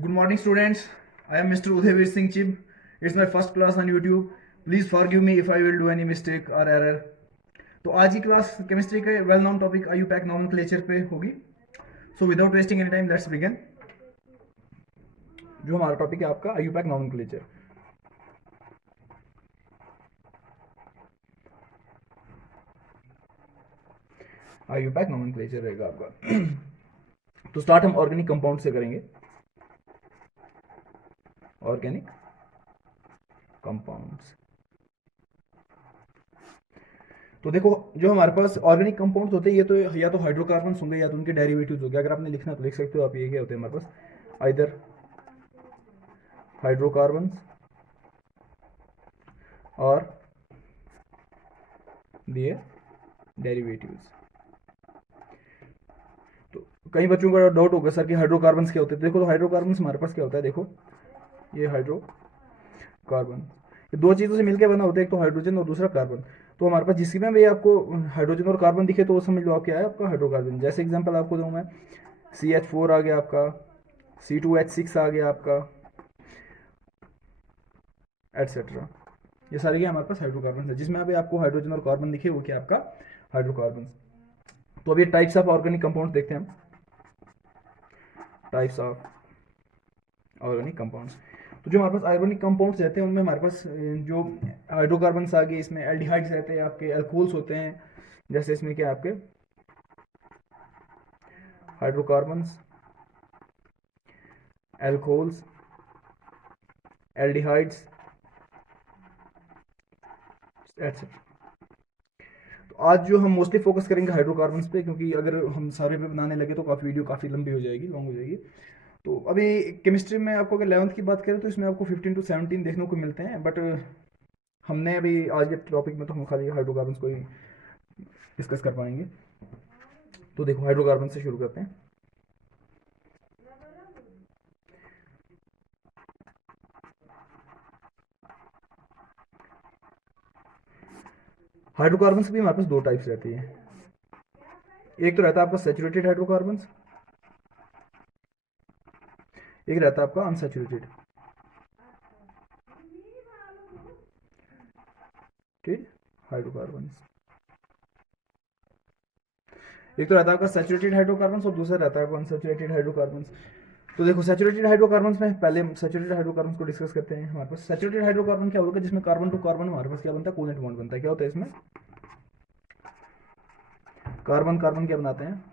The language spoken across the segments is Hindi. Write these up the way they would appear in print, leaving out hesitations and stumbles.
Good morning, students. I am Mr. Udhaivir Singh Chib. It's my first class on YouTube. Please forgive me if I will do any mistake or error. तो आज की क्लास केमिस्ट्री के well known topic IUPAC nomenclature पे होगी. So without wasting any time let's begin. जो हमारा टॉपिक है आपका आईयूपैक नॉमेनक्लेचर. आईयूपैक नॉमेनक्लेचर रहेगा आपका. तो स्टार्ट हम ऑर्गेनिक कंपाउंड से करेंगे. Organic compounds. तो देखो जो हमारे पास ऑर्गेनिक कंपाउंड्स होते हैं ये तो या तो हाइड्रोकार्बन्स होंगे या तो उनके डेरिवेटिव्स होंगे. अगर आपने लिखना तो लिख सकते हो आप. ये क्या होते हैं हमारे पास? आइदर हाइड्रोकार्बन्स और दिए डेरिवेटिव्स. तो कई बच्चों का डाउट होगा सर कि हाइड्रोकार्बन्स क्या होते हैं. देखो तो हाइड्रोकार्बन्स हमारे पास क्या होता है. देखो ये हाइड्रोकार्बन ये दो चीज़ों से मिलकर बना होता है. एक तो हाइड्रोजन और दूसरा कार्बन. तो हमारे पास जिसकी में भी आपको हाइड्रोजन और कार्बन दिखे तो वो समझ लो आप क्या है आपका हाइड्रोकार्बन. जैसे एग्जांपल आपको दूँ मैं, CH4 आ गया आपका, C2H6 आ गया आपका, एटसेट्रा. ये सारे क्या हमारे पास हाइड्रोकार्बन है. जिसमें अभी आपको हाइड्रोजन और कार्बन दिखे वो क्या आपका हाइड्रोकार्बन. तो अभी टाइप्स ऑफ ऑर्गेनिक कंपाउंड देखते हैं हम. Types of organic compounds. तो जो हमारे पास ऑर्गेनिक कंपाउंड्स रहते हैं उनमें हमारे पास जो हाइड्रोकार्बन्स आ गए, इसमें एल्डिहाइड्स रहते हैं आपके, एल्कोहल्स होते हैं. जैसे इसमें क्या आपके हाइड्रोकार्बन्स, एल्कोहल्स, एल्डिहाइड्स एटसेट्रा. तो आज जो हम मोस्टली फोकस करेंगे हाइड्रोकार्बन्स पे, क्योंकि अगर हम सारे पे बनाने लगे तो वीडियो काफ़ी लंबी हो जाएगी, लॉन्ग हो जाएगी. तो अभी केमिस्ट्री में आपको अगर 11th की बात करें तो इसमें आपको 15 to 17 देखने को मिलते हैं. बट हमने अभी आज के टॉपिक में तो हम खाली हाइड्रोकार्बन्स को ही डिस्कस कर पाएंगे. तो देखो हाइड्रोकार्बन से शुरू करते हैं. हाइड्रोकार्बन्स भी हमारे पास दो टाइप्स रहती है. एक तो रहता है आपका सैचुरेटेड हाइड्रोकार्बन्स, एक रहता है आपका अनसैचुरेटेड. ठीक, हाइड्रोकार्बन्स. एक तो रहता है आपका सैचुरेटेड हाइड्रोकार्बन्स और दूसरा रहता है आपका अनसैचुरेटेड हाइड्रोकार्बन्स. तो देखो सैचुरेटेड हाइड्रोकार्बन्स में पहले हम सैचुरेटेड हाइड्रोकार्बन्स को डिस्कस करते हैं. हमारे पास सैचुरेटेड हाइड्रोकार्बन क्या होगा, जिसमें कार्बन टू कार्बन हमारे पास क्या बनता है, कोवेलेंट बॉन्ड बनता है. क्या होता है इसमें, कार्बन कार्बन क्या बनाते हैं,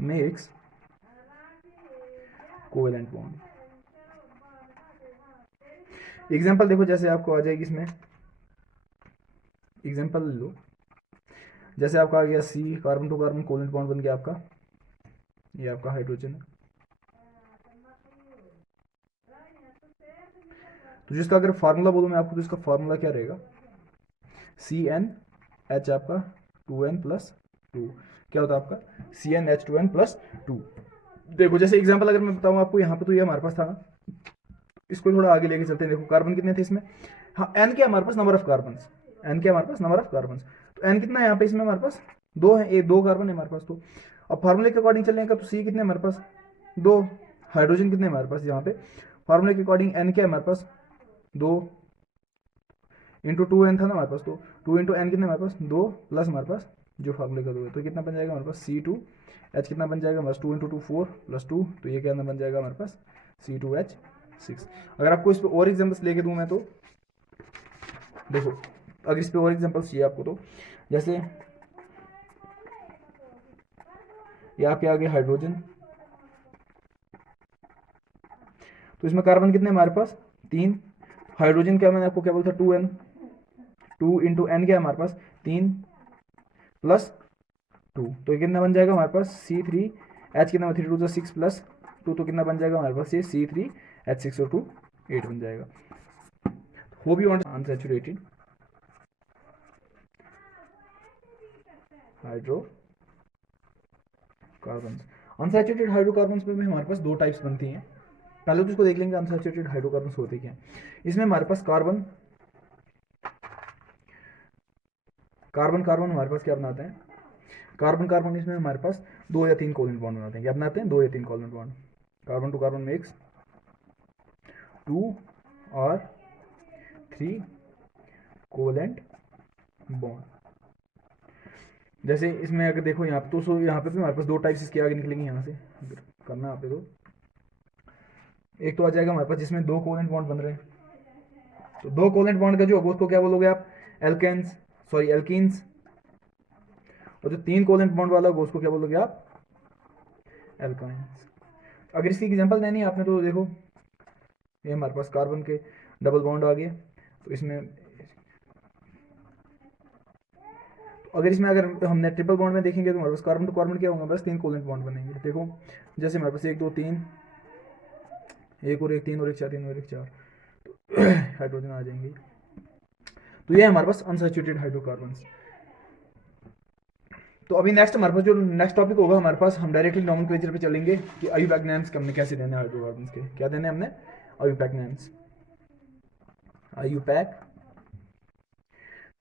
मेक्स कोवेलेंट बॉन्ड. एग्जांपल देखो जैसे आपको आ जाएगी इसमें, एग्जांपल लो. जैसे आपका आ गया C, carbon to carbon covalent bond बन गया आपका, ये आपका हाइड्रोजन है. तो जिसका अगर फार्मूला बोलूँ मैं आपको तो इसका फार्मूला क्या रहेगा, CnH आपका 2n+2. क्या होता है आपका CnH2n+2. देखो जैसे एग्जांपल अगर मैं बताऊँ आपको, यहाँ पे तो ये हमारे पास था ना, इसको थोड़ा आगे लेके चलते हैं. देखो कार्बन कितने थे इसमें, हाँ n क्या हमारे पास नंबर ऑफ कार्बन, n क्या हमारे पास नंबर ऑफ कार्बन. तो n कितना है यहाँ पे इसमें हमारे पास, दो है, एक दो कार्बन है हमारे पास. तो अब फार्मूले के अकॉर्डिंग चलेगा तो C कितने हमारे पास, दो. हाइड्रोजन कितने हमारे पास, यहाँ पे फार्मूले के अकॉर्डिंग n क्या है हमारे पास, दो इंटू 2n था ना हमारे पास. तो 2 इंटू एन कितने हमारे पास, दो, प्लस हमारे पास जो फार्मूले का दो है. तो कितना बन जाएगा हमारे पास C2H कितना बन जाएगा हमारे पास, 2 इंटू 2 4 प्लस 2. तो ये क्या बन जाएगा हमारे पास C2H6. अगर आपको इस पर और एग्जाम्पल्स लेके दूँ मैं तो देखो, अगर इस पर और एग्जाम्पल्स चाहिए आपको तो जैसे यहाँ पे आ गया हाइड्रोजन. तो इसमें कार्बन कितने हमारे पास, तीन. हाइड्रोजन क्या मैंने आपको क्या बोला था, 2n. 2 इंटू एन क्या है हमारे पास, तीन प्लस 2. तो कितना बन जाएगा हमारे पास C3H कितना, 3 2 6 प्लस 2. तो कितना बन जाएगा हमारे पास ये C3H6 और 2 8 बन जाएगा. Hope you want unsaturated hydrocarbons. Unsaturated hydrocarbons में भी हमारे पास दो टाइप्स बनती हैं. पहले तो इसको देख लेंगे अनसैचुरेटेड हाइड्रोकार्बन्स होते क्या हैं. इसमें हमारे पास कार्बन कार्बन कार्बन हमारे पास क्या बनाते हैं, कार्बन कार्बन इसमें हमारे पास दो या तीन कोवेलेंट बॉन्ड बनाते हैं. क्या बनाते हैं, दो या तीन covalent bond. Carbon to carbon makes 2 और 3 कोवेलेंट बॉन्ड। जैसे इसमें अगर देखो यहाँ पे तो यहाँ पे भी हमारे पास 2 टाइप्स इसके आगे निकलेंगे। यहाँ से अगर करना है आप तो एक तो आ जाएगा हमारे पास जिसमें 2 कोवेलेंट बॉन्ड बन रहे हैं, तो 2 कोवेलेंट बॉन्ड का जो होगा उसको क्या बोलोगे आप, एल्कीन्स। और जो 3 कोवेलेंट बॉन्ड वाला होगा उसको क्या बोलोगे आप, एल्काइंस। अगर इसकी एग्जांपल देनी है आपने तो देखो ये हमारे पास कार्बन के डबल बॉन्ड आ गए, तो इसमें अगर इसमें अगर हमने ट्रिपल बॉन्ड में देखेंगे तो हमारे पास कार्बन टू कार्बन क्या होगा, बस 3 कोवेलेंट बॉन्ड बनेंगे। देखो जैसे हमारे पास 1 2 3 1 और 1 3 और 1 4 3 और 1 4 तो हाइड्रोजन आ जाएंगे। तो ये हमारे पास अनसैचुरेटेड हाइड्रोकार्बन्स। तो अभी नेक्स्ट हमारे पास जो नेक्स्ट टॉपिक होगा हमारे पास, हम डायरेक्टली नॉमेनक्लेचर पे चलेंगे कि आईयूपैक नेम्स के हमने कैसे देने हाइड्रोकार्बन्स के, क्या देने हमने, आईयूपैक नेम्स, आईयूपैक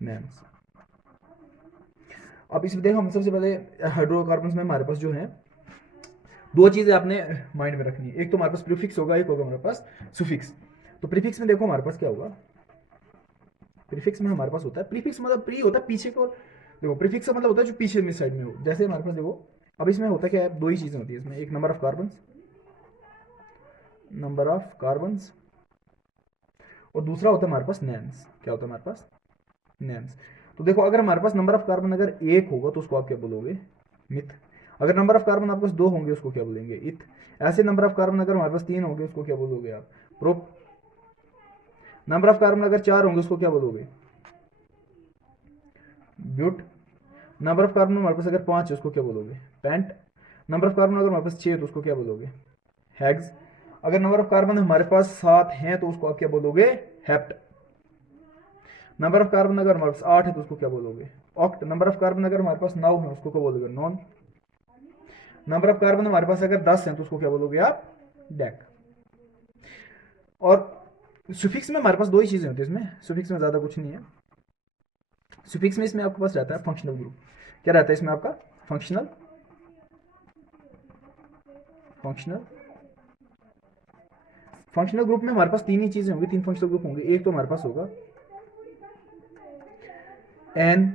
नेम्स। अब इसमें देखो हम सबसे पहले हाइड्रोकार्बन्स में हमारे पास जो है 2 चीजें आपने माइंड में रखनी है, एक तो हमारे पास प्रीफिक्स होगा, एक होगा हमारे पास सुफिक्स। तो प्रीफिक्स में देखो हमारे पास क्या होगा, प्रीफिक्स में हमारे पास होता है, प्रीफिक्स मतलब प्री होता है पीछे को, देखो प्रीफिक्स का मतलब होता है जो पीछे में साइड में हो। जैसे हमारे पास देखो अब इसमें होता क्या है, 2 ही चीजें होती है इसमें, एक नंबर ऑफ कार्बन्स और दूसरा होता है हमारे पास नेम्स। क्या होता है हमारे पास, नेम्स। तो देखो अगर हमारे पास नंबर ऑफ कार्बन अगर 1 होगा तो उसको आप क्या बोलोगे, मिथ। अगर नंबर ऑफ कार्बन आपके पास 2 होंगे उसको क्या बोलेंगे, इथ। ऐसे नंबर ऑफ कार्बन अगर हमारे पास 3 होंगे उसको क्या बोलोगे आप, प्रोप। नंबर ऑफ कार्बन अगर 4 होंगे उसको क्या बोलोगे, ब्यूट। नंबर ऑफ कार्बन हमारे पास अगर 5 है उसको क्या बोलोगे, पेंट। नंबर ऑफ कार्बन अगर हमारे पास 6 है तो उसको क्या बोलोगे, हेक्स। अगर नंबर ऑफ कार्बन हमारे पास 7 हैं तो उसको आप क्या बोलोगे, हेप्ट। नंबर ऑफ कार्बन अगर हमारे पास 8 है तो उसको क्या बोलोगे, ऑक्ट। नंबर ऑफ कार्बन अगर हमारे पास 9 है उसको क्या बोलोगे, नॉन। नंबर ऑफ कार्बन हमारे पास अगर 10 है तो उसको क्या बोलोगे आप, डेक। और सुफिक्स में हमारे पास 2 ही चीजें होती है इसमें, सुफिक्स में ज्यादा कुछ नहीं है। सुफिक्स में इसमें आपके पास रहता है फंक्शनल ग्रुप। क्या रहता है इसमें आपका, फंक्शनल ग्रुप में हमारे पास 3 ही चीजें होंगी, 3 फंक्शनल ग्रुप होंगे। एक तो हमारे पास होगा एन,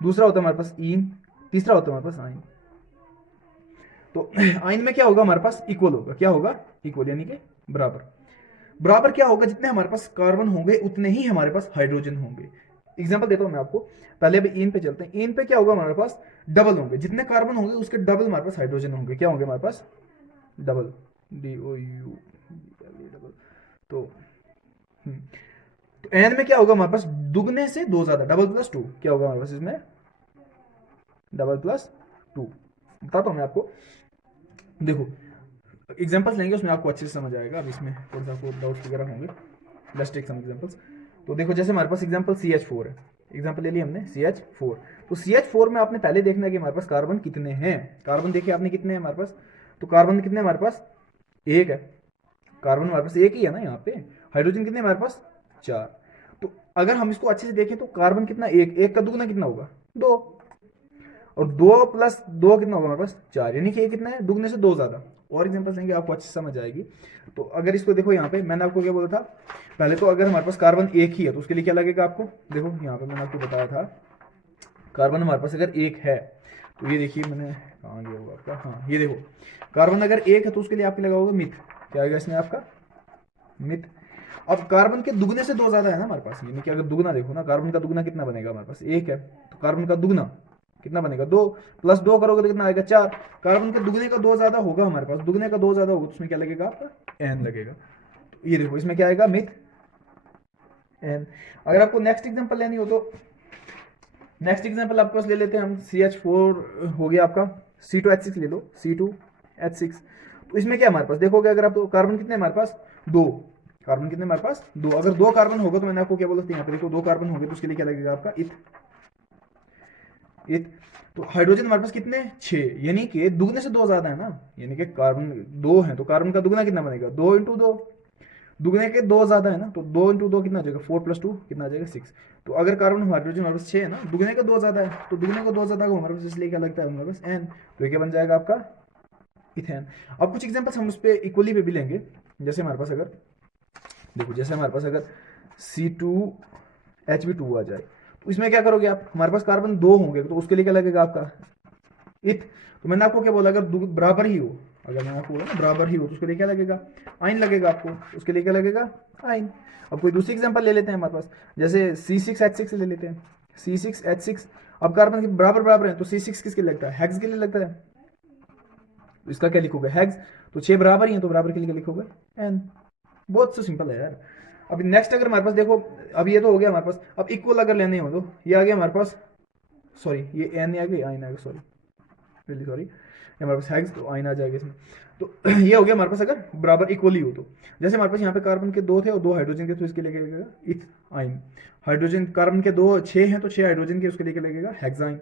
दूसरा होता है हमारे पास इन, तीसरा होता है हमारे पास आइन। तो आइन में क्या होगा हमारे पास, इक्वल होगा। क्या होगा, इक्वल यानी कि बराबर। बराबर क्या होगा, जितने हमारे पास कार्बन होंगे उतने ही हमारे पास हाइड्रोजन होंगे। एग्जांपल देता हूं मैं आपको, पहले अभी इन पे चलते हैं। इन पे क्या होगा हमारे पास, डबल होंगे, जितने कार्बन होंगे उसके डबल हमारे पास हाइड्रोजन होंगे। क्या होंगे हमारे पास, डबल, DOU डबल। तो एन में क्या होगा हमारे पास, दुगने से 2 ज्यादा, डबल प्लस 2। क्या होगा हमारे पास इसमें, डबल प्लस 2। बताता हूं मैं आपको, देखो एग्जांपल्स लेंगे उसमें आपको अच्छे से समझ आएगा। अब इसमें थोड़ा सा आपको डाउट्स वगैरह होंगे, लेट्स टेक सम एग्जांपल्स। तो देखो जैसे हमारे पास एग्जांपल CH4 है, एग्जांपल ले लिया हमने CH4। तो CH4 में आपने पहले देखना है कि हमारे पास कार्बन कितने हैं। कार्बन देखिए आपने कितने हैं हमारे पास, तो कार्बन कितने हमारे पास, 1 है। कार्बन हमारे पास 1 ही है ना यहाँ पे। हाइड्रोजन कितने हमारे पास, 4। तो अगर हम इसको अच्छे से देखें तो कार्बन कितना, 1 का दुगना कितना होगा, 2। और 2 प्लस 2 कितना होगा हमारे पास, 4। यानी कि ये कितना है, दुगने से 2 ज्यादा। और एग्जांपल देंगे आपको अच्छे से समझ आएगी। तो अगर इसको देखो यहाँ पे मैंने आपको क्या बोला था, पहले तो अगर हमारे पास कार्बन 1 ही है तो उसके लिए क्या लगेगा आपको, देखो यहाँ पे मैंने आपको बताया था कार्बन हमारे पास अगर 1 है तो ये देखिए मैंने कहाँ गया होगा आपका, हाँ ये देखो कार्बन अगर 1 है तो उसके लिए आपके लगा होगा मिथ। क्या आएगा इसमें आपका, मिथ। अब कार्बन के दुगने से 2 ज्यादा है ना हमारे पास, यानी कि अगर दुगना देखो ना, कार्बन का दुगना कितना बनेगा हमारे पास, 1 है तो कार्बन का दुगना कितना बनेगा, 2 प्लस 2 करोगे तो कितना आएगा, 4। कार्बन के दुगने का 2 ज्यादा होगा हमारे पास, दुगने का 2 ज्यादा होगा तो उसमें क्या लगेगा आपका, एन लगेगा। तो ये देखो इसमें क्या आएगा, मिथ एन। अगर आपको नेक्स्ट एग्जांपल लेनी हो तो नेक्स्ट एग्जांपल आपके पास ले लेते हैं हम, CH4 हो गया आपका, C2H6 ले लो, C2H6। तो इसमें क्या हमारे पास देखोगे, अगर आप तो कार्बन कितने हमारे पास, 2। कार्बन कितने हमारे पास, 2। अगर 2 कार्बन होगा तो मैंने आपको क्या बोला था यहाँ पे, देखो 2 कार्बन होंगे तो उसके लिए क्या लगेगा आपका, इथ। तो हाइड्रोजन हमारे पास कितने, 6। यानी कि दुगने से 2 ज्यादा है ना, यानी कि कार्बन 2 है तो कार्बन का दुगना कितना बनेगा, 2 × 2। दुगने के 2 ज्यादा है ना, तो 2 × 2 कितना आ जाएगा, 4 + 2 कितना आ जाएगा, 6। तो अगर कार्बन हाइड्रोजन हमारे पास 6 है ना, दुगने का 2 ज्यादा है, तो दुगने का 2 ज्यादा को हमारे पास इसलिए क्या लगता है हमारे पास, n। तो ये क्या बन जाएगा आपका, इथेन। अब कुछ एग्जांपल्स हम उस पर इक्वली पे भी लेंगे। जैसे हमारे पास अगर देखो, जैसे हमारे पास अगर C2H2 आ जाए तो इसमें क्या करोगे आप, हमारे पास कार्बन 2 होंगे तो उसके लिए क्या लगेगा आपका इथ। तो मैंने आपको क्या बोला, अगर बराबर ही हो, अगर मैंने आपको बोला ना बराबर ही हो तो उसके लिए क्या लगेगा, आइन लगेगा आपको, उसके लिए क्या लगेगा, आइन। अब कोई दूसरी एग्जांपल ले लेते हैं हमारे पास, जैसे C6H6 ले लेते हैं, C6H6। अब कार्बन के बराबर बराबर है तो C6 किसके लिए लगता है, हेक्स के लिए लगता है, तो इसका क्या लिखोगे, हेक्स। तो 6 बराबर ही है तो बराबर के लिए क्या लिखोगे, एन। बहुत so सिंपल है यार। अभी नेक्स्ट अगर हमारे पास देखो, अब ये तो हो गया हमारे पास, अब इक्वल अगर लेने हो तो ये आ गया हमारे पास, सॉरी ये एन आ गया, आइन आ गया, सॉरी रियली सॉरी, हमारे पास हेक्स तो आइन आ जाएगा इसमें। तो ये हो गया हमारे पास अगर बराबर इक्वली हो तो। जैसे हमारे पास यहाँ पे कार्बन के 2 थे और 2 हाइड्रोजन के, तो इसके लिए लगेगा इथ आइन। हाइड्रोजन कार्बन के 6 हैं तो 6 हाइड्रोजन के, उसके लिए लगेगा हेक्साइन।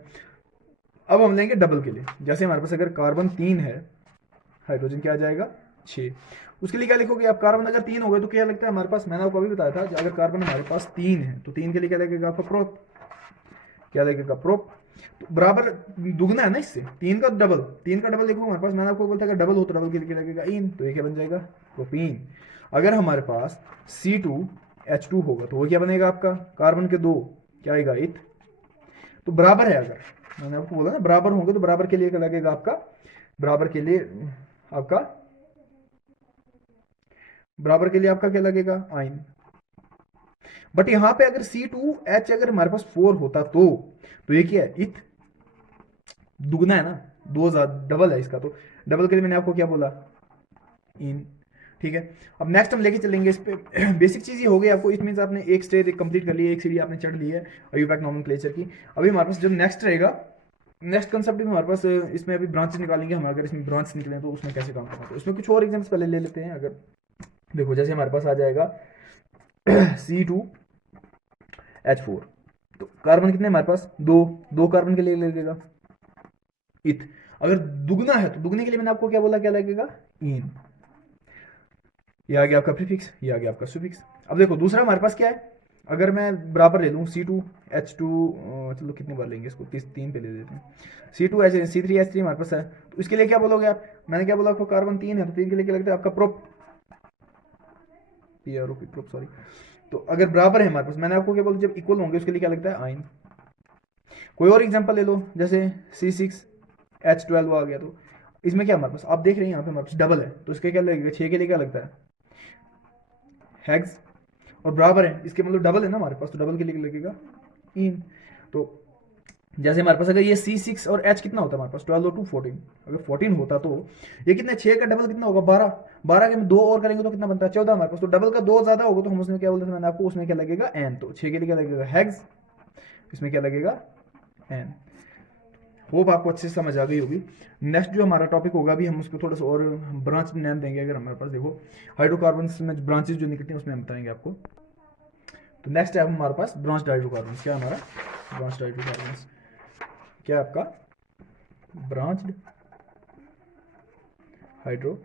अब हम लेंगे डबल के लिए, जैसे हमारे पास अगर कार्बन 3 है, हाइड्रोजन क्या आ जाएगा 6, उसके लिए क्या लिखोगे आप, कार्बन अगर 3 हो गए तो क्या लगता है हमारे पास, मैंने आपको अभी बताया था अगर कार्बन हमारे पास 3 है तो 3 के लिए क्या लगेगा आपका प्रोप, क्या लगेगा प्रोप। तो बराबर दुगना है ना इससे, 3 का डबल, 3 का डबल देखो हमारे पास, मैंने आपको बोला था अगर डबल हो तो डबल के लिए लगेगा इन, तो ये क्या बन जाएगा प्रोपीन। अगर हमारे पास C2H2 होगा तो वो क्या बनेगा आपका, कार्बन के 2 क्या आएगा इथ। तो बराबर है, अगर मैंने आपको बोला ना बराबर होंगे तो बराबर के लिए क्या लगेगा आपका, बराबर के लिए आपका, बराबर के लिए आपका क्या लगेगा आइन। बट यहां पे अगर C2H अगर हमारे पास 4 होता तो ये क्या है इथ, दुगना है ना, 2 डबल है इसका, तो डबल के लिए मैंने आपको क्या बोला इन। ठीक है, अब नेक्स्ट हम लेके चलेंगे इस पे। बेसिक चीज ये हो गई आपको, इट मीन आपने एक स्टेज कंप्लीट कर ली है, एक सीढ़ी आपने चढ़ ली है आईयूपैक नॉमेनक्लेचर की। अभी हमारे पास जो नेक्स्ट रहेगा, नेक्स्ट कंसेप्ट भी हमारे पास, इसमें अभी ब्रांच निकालेंगे हम, अगर इसमें ब्रांच निकले तो उसमें कैसे काम करना है, तो उसमें कुछ और एग्जाम्पल्स पहले ले लेते हैं। अगर देखो जैसे हमारे पास आ जाएगा C2H4, तो कार्बन कितने हमारे पास, 2 कार्बन के लिए लगेगा इथ। अगर दुगना है तो दुगने के लिए मैंने आपको क्या बोला, क्या लगेगा इन। ये आ गया आपका प्रीफिक्स, ये आ गया आपका सुफिक्स। अब देखो दूसरा हमारे पास क्या है, अगर मैं बराबर ले लूँ C2H2, चलो कितनी बार लेंगे इसको, 3 पे ले लेते हैं, C3H3 हमारे पास है, तो इसके लिए क्या बोलोगे आप, मैंने क्या बोला आपको, कार्बन 3 है तो 3 के लिए क्या लगता है आपका प्रोप, प्रोप सॉरी। तो अगर बराबर है हमारे पास, मैंने आपको क्या बोला जब इक्वल होंगे उसके लिए क्या लगता है आइन। कोई और एग्जांपल ले लो, जैसे C6H12 आ गया, तो इसमें क्या हमारे पास, आप देख रहे हैं यहाँ पे हमारे पास डबल है तो इसके क्या लगेगा, 6 के लिए क्या लगता है हेक्स, और बराबर है इसके मतलब डबल है ना हमारे पास, तो डबल के लिए लगेगा इन। तो जैसे हमारे पास अगर ये C6 और H कितना होता है हमारे पास, 12 और 2 14, अगर 14 होता तो ये कितना, 6 का डबल कितना होगा 12, 12 के हम 2 और करेंगे तो कितना बनता है 14 हमारे पास, तो डबल का 2 ज्यादा होगा तो हम उसमें क्या बोलते थे मैंने आपको, उसमें क्या लगेगा एन, तो 6 के लिए क्या लगेगा हेक्स, इसमें क्या लगेगा एन। होप आपको अच्छे से समझ आ गई होगी। नेक्स्ट जो हमारा टॉपिक होगा अभी हम उसको थोड़ा सा और ब्रांच नाम देंगे, अगर हमारे पास देखो हाइड्रोकार्बन्स में ब्रांचेस जो निकलती हैं उसमें हम बताएंगे आपको। तो नेक्स्ट है हमारे पास ब्रांच्ड हाइड्रोकार्बन्स, क्या हमारा ब्रांच्ड हाइड्रोकार्बन्स, क्या आपका ब्रांच्ड हाइड्रोकार्बन्स।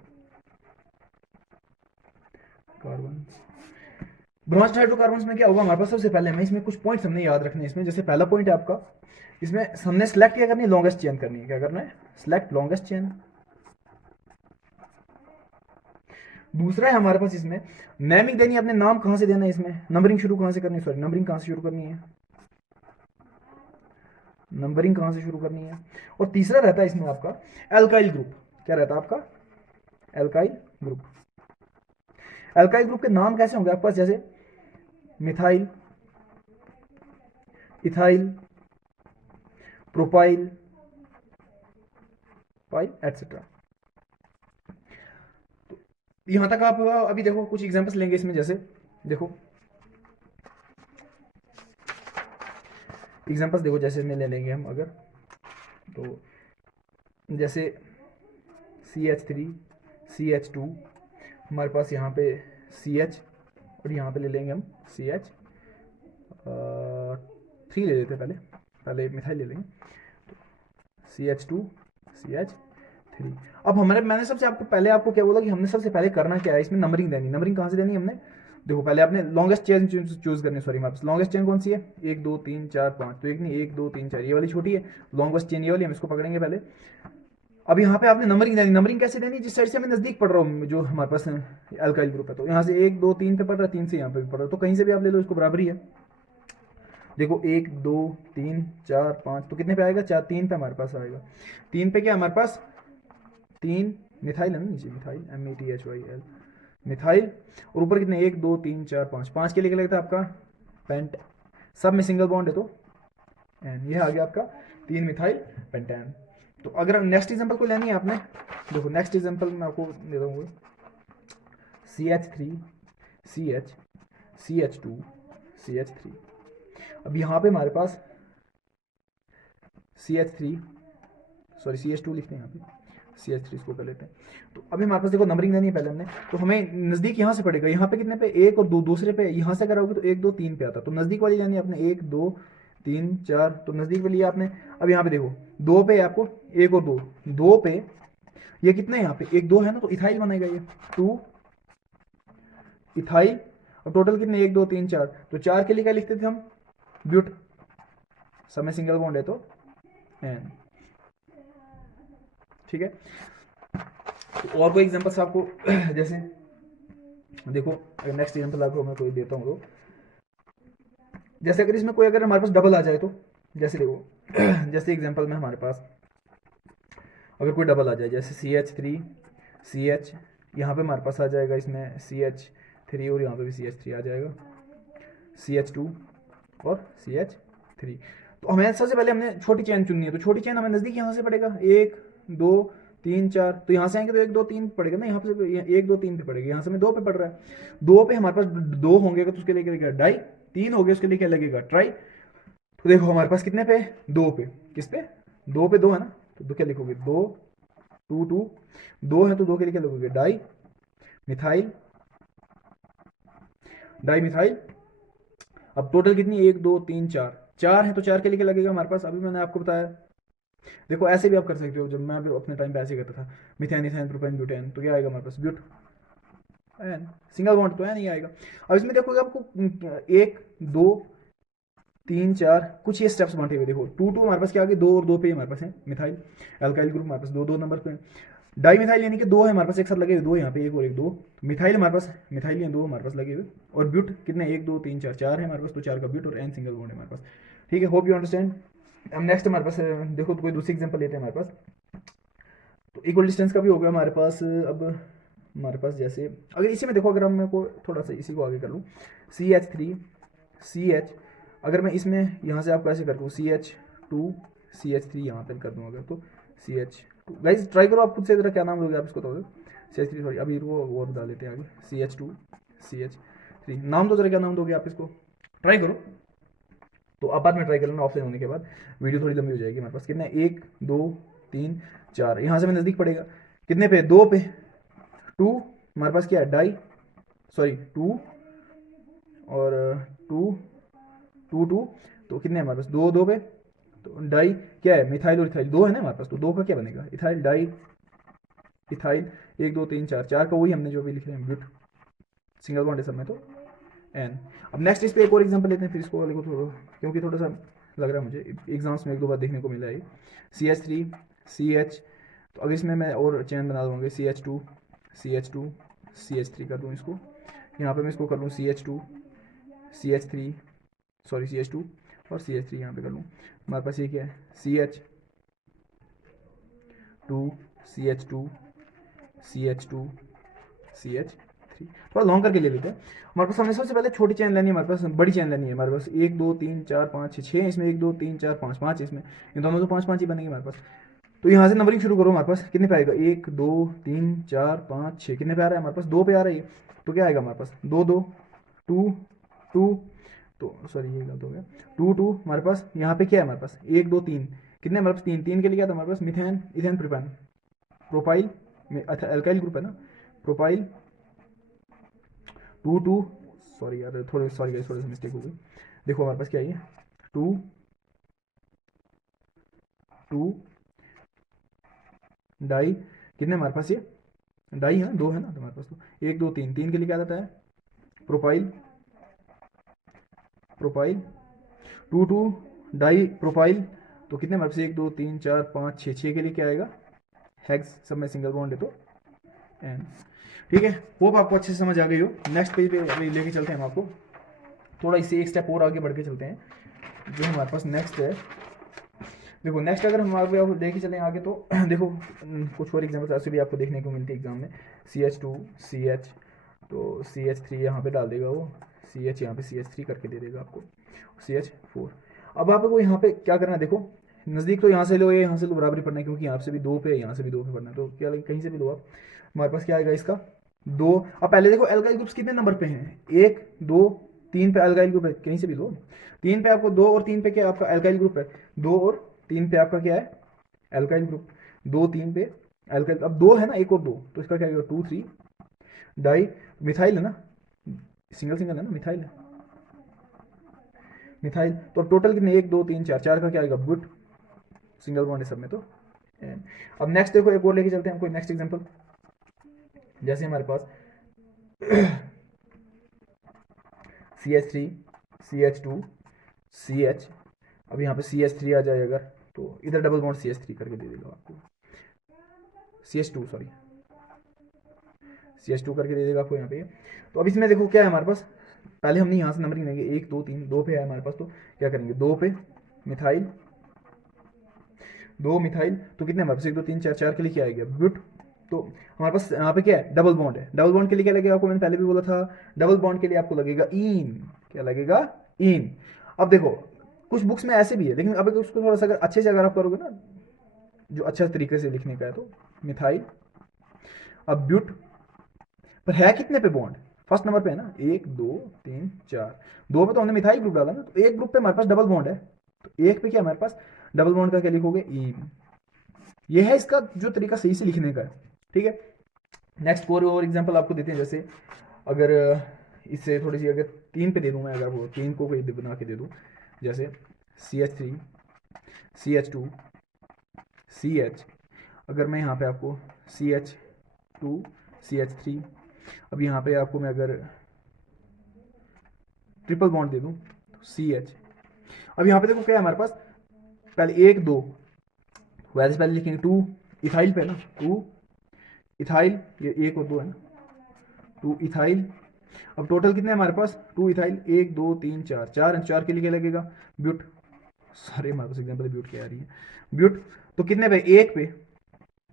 ब्रांच्ड हाइड्रोकार्बन्स में क्या होगा हमारे पास, सबसे पहले हमें इसमें कुछ पॉइंट्स हमने याद रखने हैं इसमें। जैसे पहला पॉइंट है आपका, इसमें हमने सेलेक्ट क्या करनी है, लॉन्गेस्ट चेन करनी है, क्या करना है सेलेक्ट लॉन्गेस्ट चेन। दूसरा है हमारे पास इसमें नेमिंग देनी है, अपने नाम कहां से देना है, इसमें नंबरिंग शुरू कहां से करनी है, सॉरी नंबरिंग कहां से शुरू करनी है, नंबरिंग कहां से शुरू करनी है। और तीसरा रहता है इसमें आपका एल्काइल ग्रुप, क्या रहता है आपका एल्काइल ग्रुप। एल्काइल ग्रुप के नाम कैसे होंगे आपके पास, जैसे methyl, ethyl, propyl, pile etcetera. तो यहां तक आप अभी देखो कुछ एग्जांपल्स लेंगे इसमें, जैसे देखो एग्जांपल्स देखो, जैसे में ले लेंगे हम अगर, तो जैसे CH3 CH2, हमारे पास यहाँ पे CH, और यहाँ पे ले लेंगे हम CH3 ले लेते हैं, पहले मिथाइल ले लेंगे, तो CH2 CH3। अब हमारे मैंने सबसे आपको पहले आपको क्या बोला कि हमने सबसे पहले करना क्या है, इसमें नंबरिंग देनी। नंबरिंग कहाँ से देनी हमने, देखो पहले आपने लॉन्गेस्ट चेन चूज करनी, सॉरी हमारे पास लॉन्गेस्ट चेन कौन सी है, 1 2 3 4 5, तो एक नहीं 1 2 3 4, ये वाली छोटी है, लॉन्गेस्ट चेन ये वाली, हम इसको पकड़ेंगे पहले। अब यहाँ पे आपने नंबरिंग देनी, नंबरिंग कैसे देनी, जिस साइड से मैं नजदीक पढ़ रहा हूँ, जो हमारे पास अल्काइल ग्रुप है, तो यहाँ से 1 2 3 पे पढ़ रहा है, 3 से यहाँ पे भी पढ़ रहा है, तो कहीं से भी आप ले लो, इसको बराबरी है। देखो 1 2 3 4 5, तो कितने पे आएगा, 4 3 पे हमारे पास आएगा। 3 पे क्या हमारे पास, 3 मिथाइल है ना नीचे, मिथाइल MATHYL मिथाइल, और ऊपर कितने 1 2 3 4 5, 5 के लिए क्या लगता है आपका पेंट, सब में सिंगल बॉन्ड है तो एन, ये आ गया आपका 3 मिथाइल पेंटेन। तो अगर नेक्स्ट एग्जांपल को लेनी है आपने, देखो नेक्स्ट एग्जांपल मैं आपको दे दूंगा, CH3 CH CH2 CH3। अब यहाँ पे हमारे पास CH3 सॉरी CH2 लिखते हैं यहाँ पे, CH3 इसको कर लेते हैं। तो अभी हमारे पास देखो नंबरिंग देनी है पहले हमने, तो हमें नज़दीक यहाँ से पड़ेगा, यहाँ पे कितने पे, 1 और 2, दूसरे पे यहाँ से कराओगे तो 1 2 3 पे आता, तो नज़दीक वाली यानी आपने 1 2 3 4, तो नज़दीक पे लिया आपने। अब यहाँ पे देखो 2 पे आपको 1 और 2, 2 पे ये कितना है, यहाँ पे 1 2 है ना, तो इथाइल बनेगा ये 2 इथाइल, और टोटल कितने 1 2 3 4, तो 4 के लिए क्या लिखते थे हम, ब्यूट, सब में सिंगल बॉन्ड है तो एन, ठीक है। तो और कोई एग्जांपल्स आपको जैसे देखो, अगर नेक्स्ट एग्जांपल आपको मैं कोई देता हूँ तो, जैसे अगर इसमें कोई अगर हमारे पास डबल आ जाए तो, जैसे देखो जैसे एग्जांपल में हमारे पास अगर कोई डबल आ जाए, जैसे CH3 CH, यहाँ पे हमारे पास आ जाएगा इसमें CH3, और यहाँ पे भी CH3 आ जाएगा, CH2 और CH3। तो हमें सबसे पहले हमने छोटी चेन चुननी है, तो छोटी चेन हमें नज़दीक यहाँ से पड़ेगा, 1 2 3 4, तो यहाँ से आएंगे तो 1 2 3 पड़ेगा ना, यहाँ पे 1 2 3 पे पड़ेगा, यहाँ से हमें 2 पे पड़ रहा है, 2 पे हमारे पास 2 होंगे तो उसके लिए क्या लगेगा डाई, 3 हो गए उसके लिए क्या लगेगा ट्राई। तो देखो हमारे पास कितने पे, 2 पे, किस पे 2 पे 2 है ना, तो क्या लिखोगे 2 2 2, 2 है तो 2 के लिए क्या लिखोगे डाई मिथाइल, डाई मिथाइल। अब टोटल कितनी, 1 2 3 4, 4 है तो 4 के लिए क्या लगेगा हमारे पास, अभी मैंने आपको बताया। देखो ऐसे भी आप कर सकते हो, जब मैं अभी अपने टाइम पे ऐसे करता था, मिथेन इथेन प्रोपेन ब्यूटेन, तो क्या आएगा हमारे पास ब्यूट एन, सिंगल बॉन्ड तो है नहीं आएगा। अब इसमें देखोगे आपको 1 2 3 4 कुछ ये स्टेप्स बांटे हुए, देखो 2 2 हमारे पास क्या आ गए, 2 और 2 पे हमारे पास है मिथाइल, अल्काइल ग्रुप हमारे पास 2 2 नंबर पे, डाई मिथाइल यानी कि 2 है हमारे पास एक साथ लगे हुए, 2 यहाँ पे 1 और 1 2, मिथाइल हमारे पास मिथाइल है 2 हमारे पास लगे हुए, और ब्यूट कितने 1 2 3 4, 4 है हमारे पास, तो 4 का ब्यूट और एन सिंगल बॉन्ड है हमारे पास, ठीक है। Hope you understand. अब नेक्स्ट हमारे पास देखो, तो कोई दूसरी एग्जांपल लेते हैं हमारे पास, तो इक्वल डिस्टेंस का भी हो गया हमारे पास। अब हमारे पास जैसे अगर इसी में देखो, अगर हम को थोड़ा सा इसी को आगे कर लूँ, CH3 CH, अगर मैं इसमें यहाँ से आपको ऐसे कर दूँ CH2 CH3 यहाँ पर कर दूँ अगर, तो CH2, गाइस ट्राई करो आप खुद से, जरा क्या नाम दोगे आप इसको, तो CH3 सॉरी, अभी वो और बता लेते हैं आगे, CH2 CH3 नाम तो जरा क्या नाम दोगे आप इसको, ट्राई करो। तो अब बाद में ट्राई कर लेना, ऑफलाइन होने के बाद वीडियो थोड़ी लंबी हो जाएगी हमारे पास। कितना 1 2 3 4, यहाँ से मैं नज़दीक पड़ेगा कितने पे, 2 पे, 2 हमारे पास क्या है डाई, सॉरी 2 और 2 2 2, तो कितने हमारे पास 2 2 पे, तो डाई क्या है मिथाइल और इथाइल 2 है ना हमारे पास, तो 2 का क्या बनेगा इथाइल डाई इथाइल, 1 2 3 4, 4 का वही हमने जो भी लिख रहे हैं ब्यूट, सिंगल बॉन्ड है सब में तो एन। अब नेक्स्ट इस पे एक और एग्जांपल लेते हैं, फिर इसको वाले को थोड़ा, क्योंकि थोड़ा सा लग रहा है मुझे एग्जाम्स में 1 2 बार देखने को मिला है। CH3 CH, तो अगर इसमें मैं और चेन बना दूँगा, CH2 CH2 CH3 कर दूँ इसको, यहाँ पे मैं इसको कर लूँ CH2 CH3 सॉरी CH2 और CH3 यहाँ पे कर लूँ। हमारे पास ये क्या है CH2 CH2 CH2 CH3, थोड़ा लॉन्ग करके ले लेते हैं। हमारे पास हमने सबसे पहले छोटी चेन लेनी है, हमारे पास बड़ी चेन लेनी है, हमारे पास 1 2 3 4 5 6 6 इसमें 1 2 3 4 5 5 इसमें, इन दोनों तो 5 5 ही बनेंगे हमारे पास। तो यहाँ से नंबरिंग शुरू करो, हमारे पास कितने पे आएगा 1 2 3 4 5 6, कितने पे आ रहा है हमारे पास 2 पे आ रहा है, तो क्या आएगा हमारे पास 2 2 2 2, तो सॉरी ये गलत हो गया, 2 2 हमारे पास यहाँ पे क्या है हमारे पास 1 2 3, कितने हमारे पास 3 3 के लिए क्या था हमारे पास मिथेन इथेन प्रोपेन प्रोपाइल में, अच्छा अल्काइल ग्रुप है ना, प्रोपाइल 2 2, सॉरी यार थोड़े सॉरी गाइस थोड़ा सा मिस्टेक हो गई। देखो हमारे पास क्या है 2 2 डाई, कितने हमारे पास ये डाई है ना, 2 है ना, तो हमारे पास तो 1 2 3, 3 के लिए क्या आता है प्रोपाइल प्रोपाइल 2 2 डाई प्रोपाइल, तो कितने हमारे पास 1 2 3 4 5 6 6 के लिए क्या आएगा हेक्स सब में सिंगल बॉन्ड है तो एन। ठीक है, होप आपको अच्छे से समझ आ गई हो। नेक्स्ट पेज पे अभी लेके चलते हैं हम आपको, थोड़ा इससे एक स्टेप और आगे बढ़ के चलते हैं। जो हमारे पास नेक्स्ट है, देखो नेक्स्ट अगर हम आगे आपको लेके चलें आगे तो देखो कुछ और एग्जाम्पल्स ऐसे भी आपको देखने को मिलती है एग्जाम में। CH2 CH, तो CH3 यहाँ पे डाल देगा वो, CH यहाँ पे CH3 करके दे देगा आपको, CH4। अब आपको यहाँ पे क्या करना है, देखो नज़दीक तो यहाँ से लो, ये यहाँ से लो, बराबरी पढ़ना है क्योंकि यहाँ से भी 2 पे यहाँ से भी 2 पे पढ़ना है, तो क्या कहीं से भी लो आप। हमारे पास क्या आएगा इसका 2। अब पहले देखो एल्काइल ग्रुप्स कितने नंबर पे हैं, 1 2 3 पे एल्काइल ग्रुप है, कहीं से भी लो। 3 पे आपको 2 और 3 पे क्या आपका एल्काइल ग्रुप है, 2 और 3 पे आपका क्या है एल्काइल ग्रुप, 2 3 पे एल्काइल। अब 2 है ना, 1 और 2, तो इसका क्या आएगा 2 3 डाई मिथाइल है ना, सिंगल सिंगल है ना, मिथाइल है मिथाइल। तो अब टोटल कितने 1 2 3 4, 4 का क्या आएगा बुट, सिंगल बॉन्ड है सब में तो। अब नेक्स्ट देखो एक और लेके चलते हैं कोई नेक्स्ट एग्जांपल, जैसे हमारे पास CH3 CH2 CH, अब यहाँ पे CH3 आ जाए अगर, तो इधर डबल बॉन्ड CH3 करके दे देगा आपको, CH2 सॉरी CH2 करके दे देगा आपको यहाँ पे। तो अब इसमें देखो क्या है हमारे पास, पहले हमने यहाँ से नंबरिंग लेंगे 1 2 3, 2 पे है हमारे पास, तो क्या करेंगे 2 पे मिथाइल, 2 मिथाइल, तो कितने हमारे पास 1 2 3 4, 4 के लिए क्या आएगा ब्यूट। तो हमारे पास यहाँ पे क्या है डबल बॉन्ड है, डबल बॉन्ड के लिए क्या लगेगा आपको, मैंने पहले भी बोला था डबल बॉन्ड के लिए आपको लगेगा इन, क्या लगेगा इन। अब देखो कुछ बुक्स में ऐसे भी है, लेकिन अब उसको थोड़ा सा अगर अच्छे से अगर आप करोगे ना, जो अच्छा तरीके से लिखने का है, तो मिथाइल, अब ब्यूट पर है कितने पे बॉन्ड, फर्स्ट नंबर पे है ना, 1 2 3 4, 2 पे तो हमने मिथाइल ग्रुप डाला ना, तो एक ग्रुप पे हमारे पास डबल बॉन्ड है, तो एक पे क्या हमारे पास डबल बॉन्ड का क्या लिखोगे इन। ये है इसका जो तरीका सही से लिखने का है। ठीक है, नेक्स्ट और एग्जांपल आपको देते हैं, जैसे अगर इससे थोड़ी सी अगर 3 पे दे दूं मैं, अगर वो 3 को कोई बना के दे दूं, जैसे CH3 CH2 CH, अगर मैं यहाँ पे आपको CH2 CH3, अब यहाँ पे आपको मैं अगर ट्रिपल बॉन्ड दे दूं तो CH। अब यहाँ पे देखो क्या है हमारे पास, पहले 1 2, वैसे पहले लिखेंगे 2 इथाइल पे ना, 2 इथाइल, ये 1 और 2 है ना, 2 इथाइल। अब टोटल कितने हमारे पास 2 इथाइल, 1 2 3 4, 4 4 के लिए क्या लगेगा ब्यूट, सारे हमारे पास एग्जाम्पल ब्यूट क्या आ रही है ब्यूट। तो कितने पे 1 पे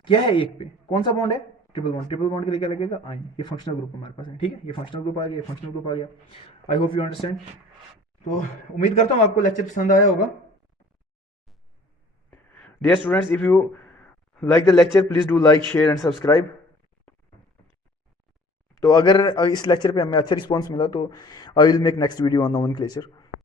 क्या है, 1 पे कौन सा बॉन्ड है ट्रिपल बॉन्ड, ट्रिपल बॉन्ड के लिए क्या लगेगा आइन। ये फंक्शनल ग्रुप हमारे पास है। ठीक है, ये फंक्शनल ग्रुप आ गया, ये फंक्शनल ग्रुप आ गया। I hope you understand. तो उम्मीद करता हूँ आपको लेक्चर पसंद आया होगा। Dear students, if you like the lecture please do like share and subscribe. तो अगर इस लेक्चर पे हमें अच्छा रिस्पॉन्स मिला तो I will make next video on nomenclature.